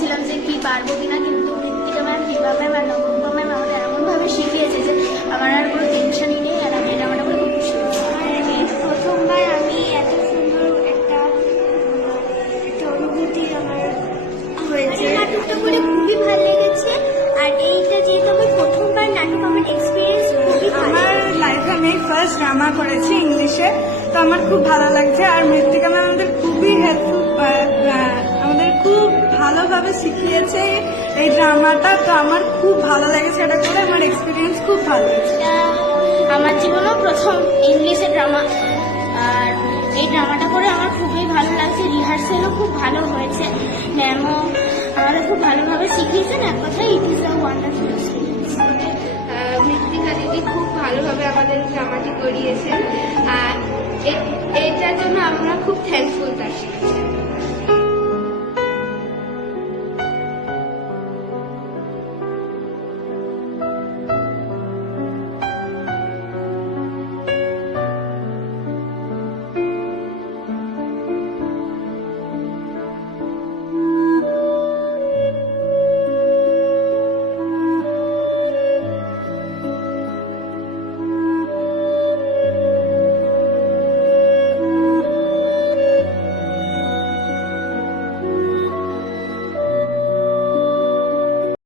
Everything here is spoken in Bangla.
ছিলাম যে কি পারবো কিনা, কিন্তু মৃত্তিকা ম্যাম, বিভা ম্যাম আর নবরূপা ম্যাম আমাদের এমনভাবে শিখিয়েছে যে আমার আর কোনো টেনশনই নেই, আর আমি এটা আমার খুব খুশি। এই প্রথমবার আমি এত সুন্দর একটা অনুভূতি আমার হয়েছে। নাটকটা করে খুবই ভালো লেগেছে, আর এইটা যেহেতু আমি প্রথমবার নাটক, আমার এক্সপিরিয়েন্স খুবই আমার লাইফে আমি ফার্স্ট ড্রামা করেছি ইংলিশে, তো আমার খুব ভালো লাগছে। আর মৃত্তিকা ম্যাম আমাদের খুবই হেল্পফুল, আমাদের খুব ভালোভাবে শিখিয়েছে এই ড্রামাটা, তো আমার খুব ভালো লেগেছে এটা করে, আমার এক্সপিরিয়েন্স খুব ভালো হয়েছে। আমার জীবনেও প্রথম ইংলিশে ড্রামা, আর এই ড্রামাটা করে আমার খুবই ভালো লাগছে। রিহার্সেলও খুব ভালো হয়েছে, ম্যামও আমাদের খুব ভালোভাবে শিখিয়েছেন। এক কথায় it is a wonderful experience. মৃত্তিকা দিদি খুব ভালোভাবে আমাদের ড্রামাটি করিয়েছেন, আর এটার জন্য আমরা খুব থ্যাঙ্কফুল তার।